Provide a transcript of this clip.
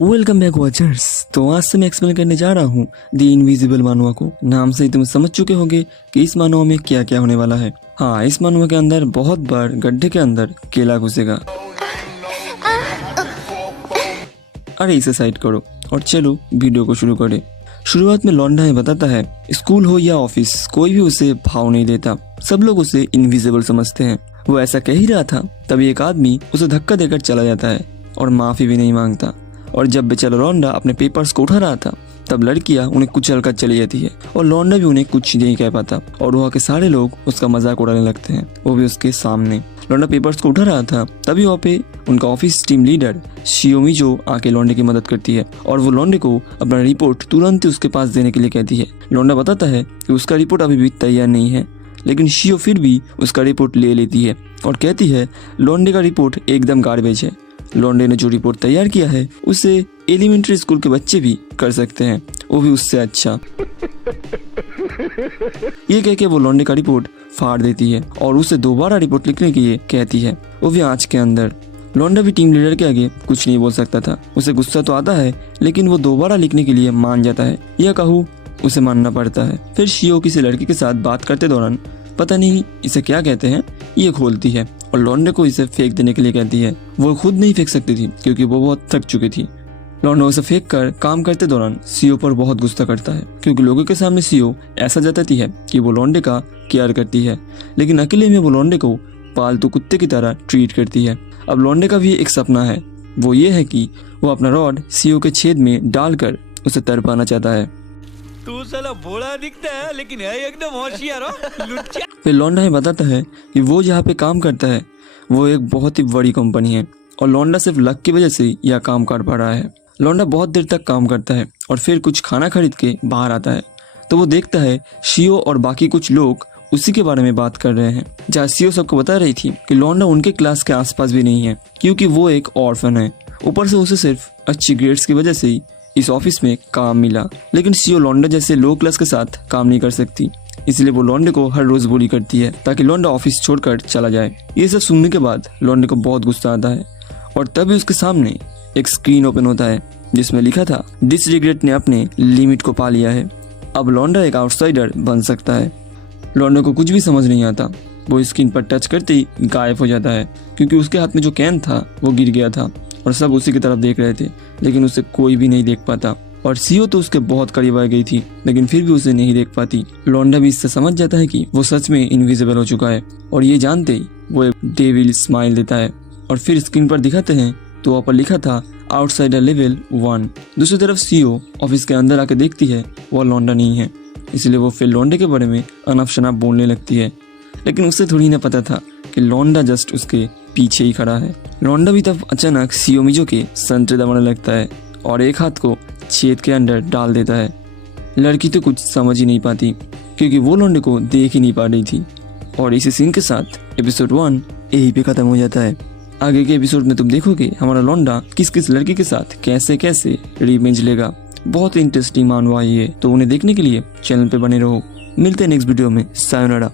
Welcome back watchers. तो आज से मैं एक्सप्लेन करने जा रहा हूँ द इनविजिबल मानुआ को। नाम से ही तुम समझ चुके होंगे कि इस मानुआ में क्या क्या होने वाला है। हाँ, इस मानुआ के अंदर बहुत बार गड्ढे के अंदर केला घुसेगा। अरे इसे साइड करो और चलो वीडियो को शुरू करें। शुरुआत में लौंडा है बताता है स्कूल हो या ऑफिस कोई भी उसे भाव नहीं देता, सब लोग उसे इनविजिबल समझते हैं। वो ऐसा कह ही रहा था तभी एक आदमी उसे धक्का देकर चला जाता है और माफी भी नहीं मांगता। और जब बेचारा लौंडा अपने पेपर्स को उठा रहा था तब लड़कियां उन्हें कुचल कर चली जाती है और लौंडा भी उन्हें कुछ नहीं कह पाता और वहाँ के सारे लोग उसका मजाक उड़ाने लगते हैं, वो भी उसके सामने। लौंडा पेपर्स को उठा रहा था तभी वहाँ पे उनका ऑफिस टीम लीडर शियोमिजो आके लौंडे की मदद करती है और वो लौंडे को अपना रिपोर्ट तुरंत ही उसके पास देने के लिए कहती है। लौंडा बताता है कि उसका रिपोर्ट अभी भी तैयार नहीं है, लेकिन शियो फिर भी उसका रिपोर्ट ले लेती है और कहती है लौंडे का रिपोर्ट एकदम गार्बेज है। लौंडे ने जो रिपोर्ट तैयार किया है उसे एलिमेंट्री स्कूल के बच्चे भी कर सकते हैं, वो भी उससे अच्छा। ये कह के वो लौंडे का रिपोर्ट फाड़ देती है और उसे दोबारा रिपोर्ट लिखने के लिए कहती है, वो भी आँच के अंदर। लौंडा भी टीम लीडर के आगे कुछ नहीं बोल सकता था, उसे गुस्सा तो आता है लेकिन वो दोबारा लिखने के लिए मान जाता है, या कहूँ उसे मानना पड़ता है। फिर शियो किसी लड़की के साथ बात करते दौरान पता नहीं इसे क्या कहते हैं, ये खोलती है और लौंडे को इसे फेंक देने के लिए कहती है। वो खुद नहीं फेंक सकती थी क्योंकि वो बहुत थक चुकी थी। लौंडा उसे फेंक कर काम करते दौरान सीओ पर बहुत गुस्सा करता है क्योंकि लोगों के सामने सीओ ऐसा जताती है कि वो लौंडे का केयर करती है, लेकिन अकेले में वो लौंडे को पालतू कुत्ते की तरह ट्रीट करती है। अब लौंडे का भी एक सपना है, वो ये है कि वो अपना रॉड सीओ के छेद में डालकर उसे तर पाना चाहता है। तू साला भोला दिखता है लेकिन है एकदम होशियार हो लुच्चा। फिर लौंडा ही बताता है कि वो जहाँ पे काम करता है वो एक बहुत ही बड़ी कंपनी है और लौंडा सिर्फ लक की वजह से यह काम कर पा रहा है। लौंडा बहुत देर तक काम करता है और फिर कुछ खाना खरीद के बाहर आता है तो वो देखता है शियो और बाकी कुछ लोग उसी के बारे में बात कर रहे हैं, जहाँ शियो सबको बता रही थी कि लौंडा उनके क्लास के आसपास भी नहीं है क्योंकि वो एक ऑर्फन है। ऊपर से उसे सिर्फ अच्छी ग्रेड्स की वजह से ही इस ऑफिस में काम मिला, लेकिन शियो लौंडा जैसे लो क्लास के साथ काम नहीं कर सकती, इसलिए वो लौंडे को हर रोज बुली करती है ताकि लौंडा ऑफिस छोड़कर चला जाए। ये सब सुनने के बाद लौंडे को बहुत गुस्सा आता है और तभी उसके सामने एक स्क्रीन ओपन होता है जिसमें लिखा था दिस रिग्रेट ने अपने लिमिट को पा लिया है, अब लौंडा एक आउटसाइडर बन सकता है। लौंडे को कुछ भी समझ नहीं आता, वो स्क्रीन पर टच करते ही गायब हो जाता है क्योंकि उसके हाथ में जो कैन था वो गिर गया था और सब उसी की तरफ देख रहे थे, लेकिन उसे कोई भी नहीं देख पाता और सीओ तो उसके बहुत करीब आ गई थी लेकिन फिर भी उसे नहीं देख पाती। लौंडा भी इससे समझ जाता है कि वो सच में इनविजिबल हो चुका है और ये जानते ही वो एक डेविल स्माइल देता है और फिर स्क्रीन पर दिखाते हैं तो वहाँ पर लिखा था आउटसाइडर लेवल 1। दूसरी तरफ सीओ ऑफिस के अंदर आके देखती है वो लौंडा नहीं है, इसलिए वो फिर लौंडे के बारे में अनफ शनाफ बोलने लगती है, लेकिन उसे थोड़ी ना पता था कि लौंडा जस्ट उसके पीछे ही खड़ा है। लौंडा भी तब अचानक शियोमिजो के संतरे दबाने लगता है और एक हाथ को छेद के अंदर डाल देता है। लड़की तो कुछ समझ ही नहीं पाती क्योंकि वो लौंडे को देख ही नहीं पा रही थी और इसी सीन के साथ एपिसोड 1 यहीं पे खत्म हो जाता है। आगे के एपिसोड में तुम देखोगे हमारा लौंडा किस किस लड़की के साथ कैसे कैसे रिवेंज लेगा। बहुत इंटरेस्टिंग मानवा है ये, तो उन्हें देखने के लिए चैनल पे बने रहो। मिलते हैं नेक्स्ट वीडियो में। सायोनारा।